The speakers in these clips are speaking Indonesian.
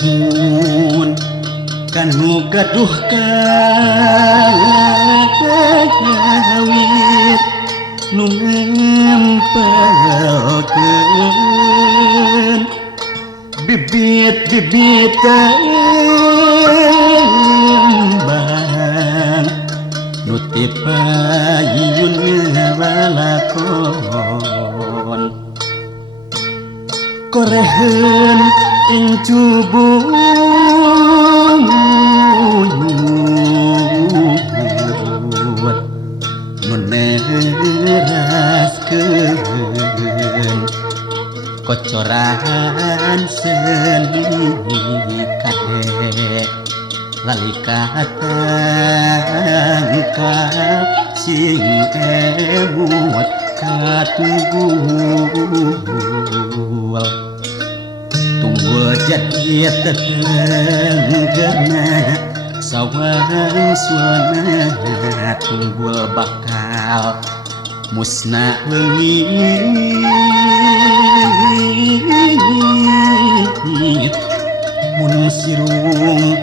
nuhun kanu gaduh kawit nu ngempelkeun bibit-bibit kembang nu ti payun lalakon koreheun ing cubung meneraskeun kocoran seni kade lali katangkap sing emut katunggul tunggul jadi tetenggena sawang suana tunggul bakal musna leungit mun sirung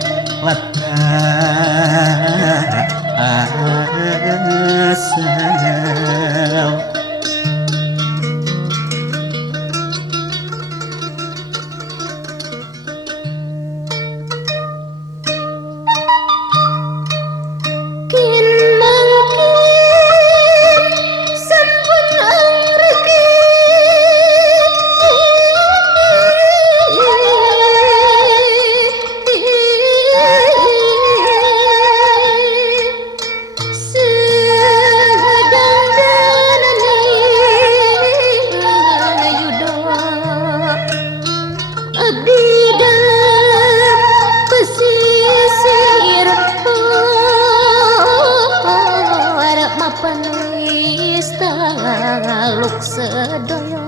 asal taluk sedaya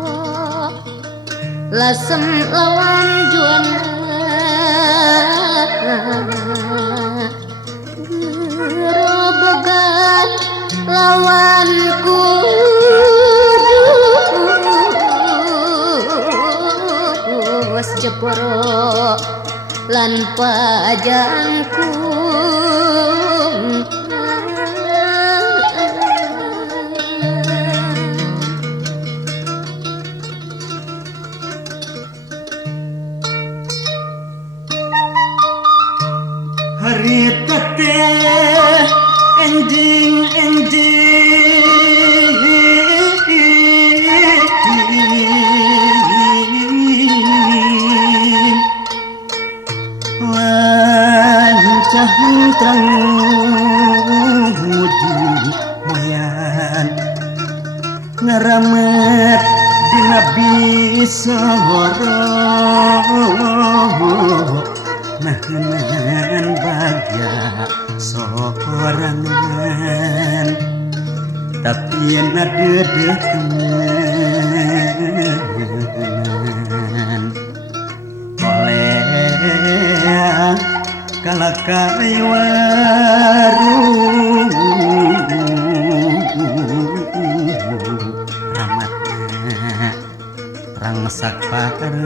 lasem lawan juana gerobogan lawan kudus jeporo lan pajangku harita teh ending wancah terang muju mayan ngeramet dina bisoro nahenan bagya sorangan tapi nadedekeun oleh kalakai warung ramatna rangsak paregat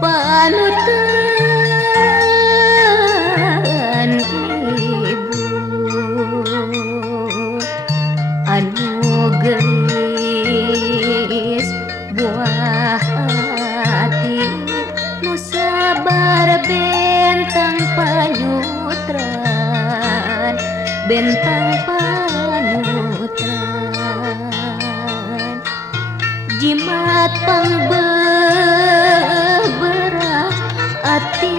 panutan ibu anu gelis buah hati nu sabar bentang panyutran jimat pangbeberah ati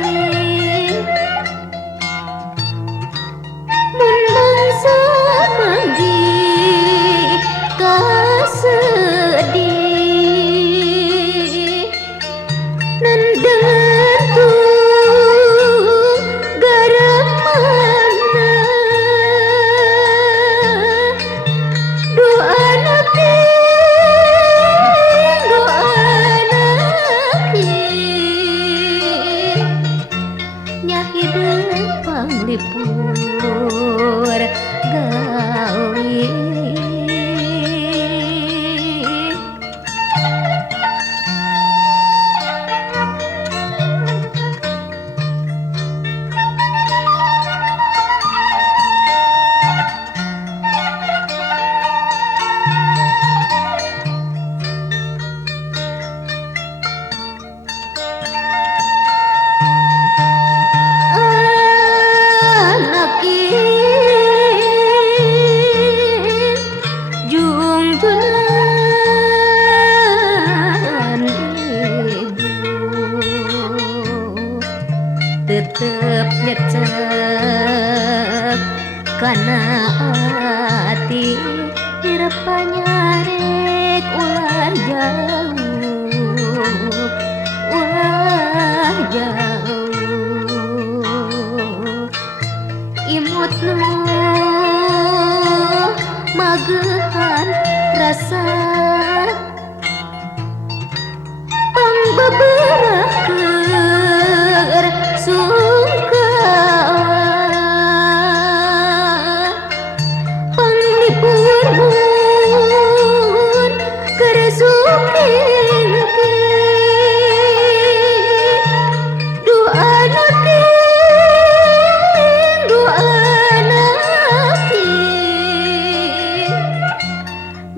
jauh imut nu magehan rasa pangbebeurakeun sungkawa panglipurmun keur sukengkeun doana ting doana ting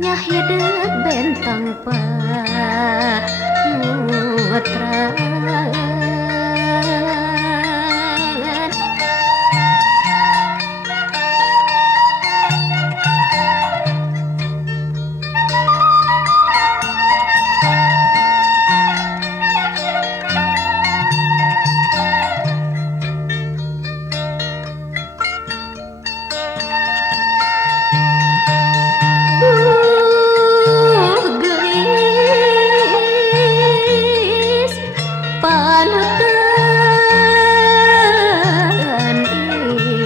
nya hideuk bentang panutraan. Geus panutan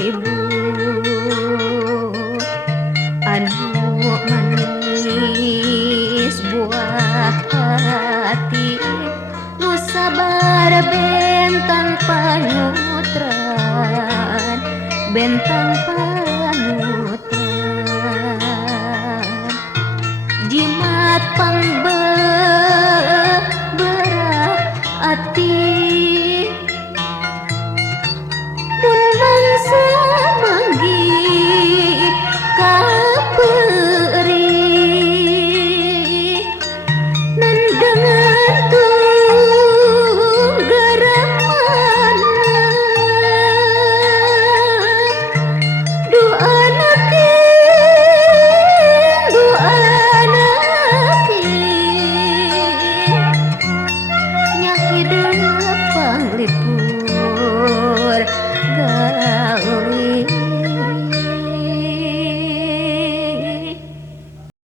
ibu anu manis buah hati nu sabar bentang panyutran bentang